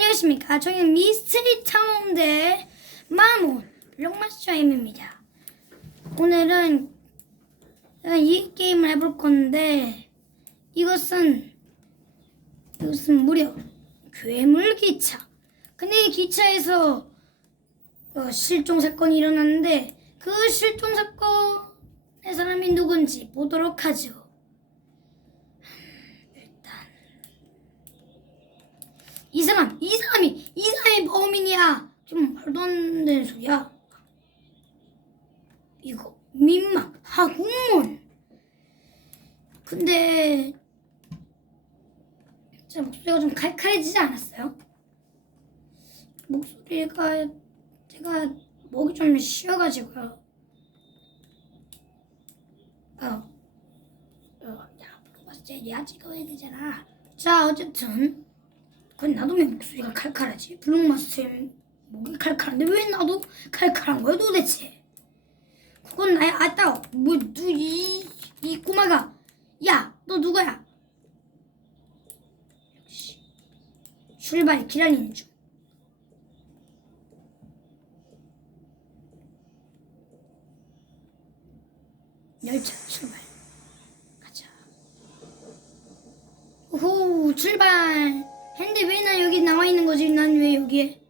안녕하십니까. 저희는 미스터리 탐험대 마몬 롱마스터 M입니다. 오늘은 이 게임을 해볼 건데 이것은 이것은 무려 괴물 기차. 근데 이 기차에서 어, 실종 사건이 일어났는데 그 실종 사건의 사람이 누군지 보도록 하죠. 일단 이 사람, 이 사람이, 이 사람이 범인이야. 좀 말도 안 되는 소리야. 이거 민망 하공무원. 근데 제 목소리가 좀 칼칼해지지 않았어요? 목소리가 제가 목이 좀 쉬어가지고요. 어, 어, 야, 때 내가 찍어야 되잖아. 자, 어쨌든. 그건 나도 왜 목소리가 칼칼하지? 블록마스터의 목이 칼칼한데 왜 나도 칼칼한 거야 도대체? 그건 나야 아따 뭐누이 이 꼬마가 야 너 누구야? 역시 출발 기다리는 중. 열차 출발. 가자. 오 출발. 했는데 왜 나 여기 나와 있는 거지? 난 왜 여기에?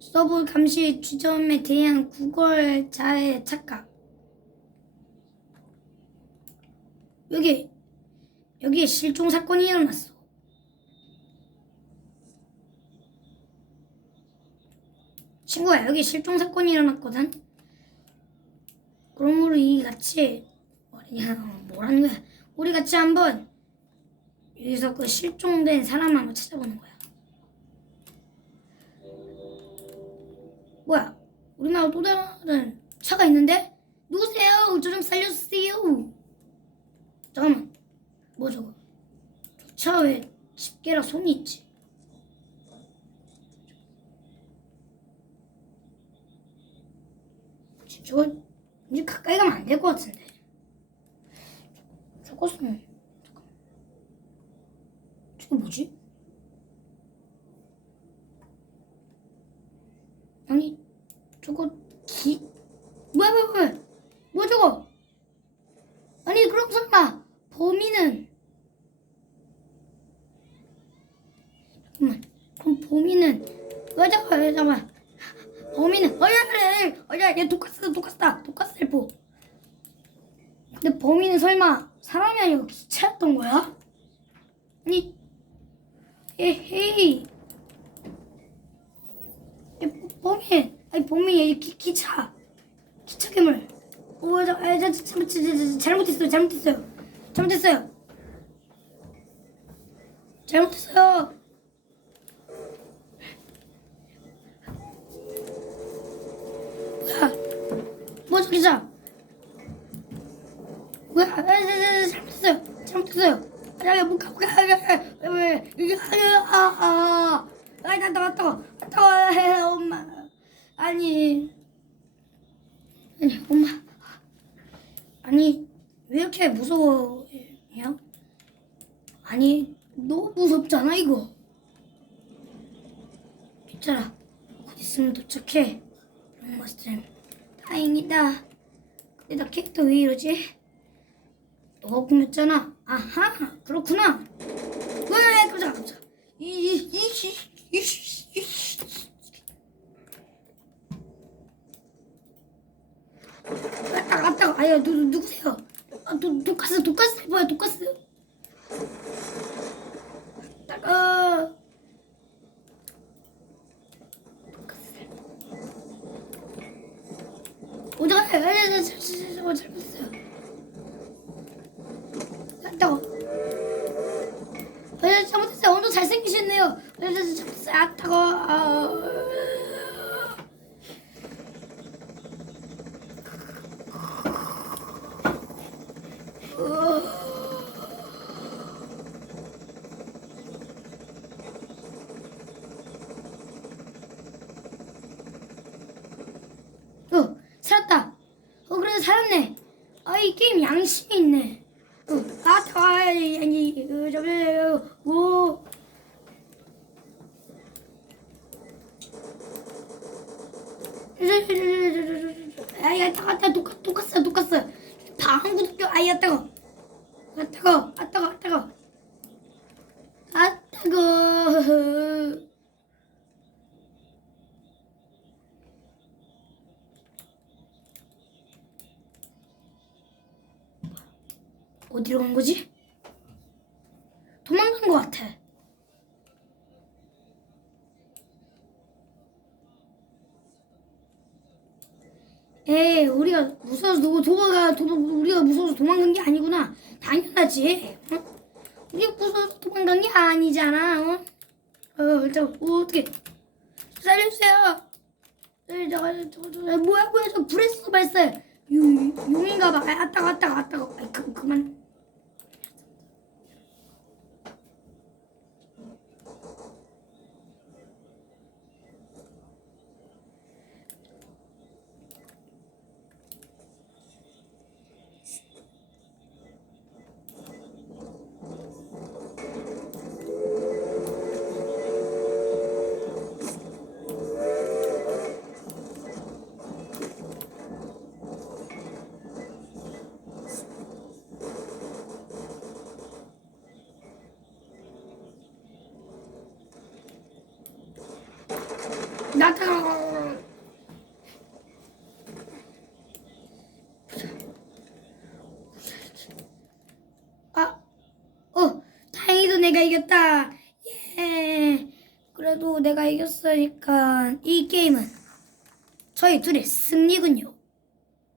서브 감시 주점에 대한 구걸자의 착각. 여기 여기에 실종 사건이 일어났어. 친구야 여기 실종 사건이 일어났거든. 그럼 우리 같이 뭐냐 뭐라는 거야? 우리 같이 한번 여기서 그 실종된 사람 한번 찾아보는 거야. 뭐야? 우리나라 또 다른 차가 있는데? 누구세요? 저 좀 살려주세요. 잠깐만. 뭐 저거? 저 차 왜 집게랑 손이 있지? 저거 이제 가까이 가면 안 될 것 같은데. 저것은 저거 뭐지? 아니 저거 기 뭐야 뭐야 뭐야? 뭐야 저거? 아니 그럼 설마 범인은? 잠깐만 그럼 범인은? 왜 잠깐 왜 잠깐 범인은? 어야 그래 어야 얘 독가스 독가스다 독가스 셀포 근데 범인은 설마 사람이 아니고 기차였던 거야? 아니 에헤이. 야, 범인 아니 범인 얘 기, 기차. 기차 괴물 오, 저, 아, 저, 저, 저, 저, 저, 저, 잘못했어요 잘못했어요. 잘못했어요. 잘못했어요. 뭐야? 뭐저 기차 뭐야? 아, 아, 아, 아, 잘못했어요. 잘못했어요 아, 못 가, 못 가, 왜, 왜, 이게, 아, 아, 아, 나, 나, 따워, 따워, 해, 엄마. 아니, 아니, 엄마. 아니, 왜 이렇게 무서워요? 아니, 너무 무섭잖아, 이거. 괜찮아. 곧 있으면 도착해. 롱마스터님. 다행이다. 근데 나 캐릭터 왜 이러지? 너가 꾸몄잖아. 아하, 그렇구나. 왜, 깜짝, 깜짝. 이, 이, 이, 이, 이, 이, 아따, 아따, 아야, 누, 누구세요? 아, 도, 독가스, 독가스, 뭐야, 독가스. 따가. 오자가, 아, 잘못했어요. 따가. 아, 잘못했어요. 오늘 잘 아, 잘못했어요. 아, 따가. 아. 어, 살았다. 어, 그래도 살았네. 아, 이 게임 양심이 있네. 어, 아, 아, 아니, 어, 어, 오. 아야 따가 따 똑같 똑같어 똑같어 방구 껴 아야 따가 아 따가 아 따가 아 따가 아 따가 어디로 간 거지? 도망간 것 같아. 에이, 우리가 무서워서 도, 도망가, 도, 우리가 무서워서 도망간 게 아니구나. 당연하지. 어? 우리가 무서워서 도망간 게 아니잖아. 어? 어, 일단, 어, 어떻게. 살려주세요. 에이, 저거, 저거, 저거, 뭐야, 뭐야, 저 브레스 발사. 유, 용인가 봐. 아, 아따가, 아따가. 아이, 그, 그만. 나타나. 아, 어, 다행히도 내가 이겼다. 예. 그래도 내가 이겼으니까 이 게임은 저희 둘의 승리군요.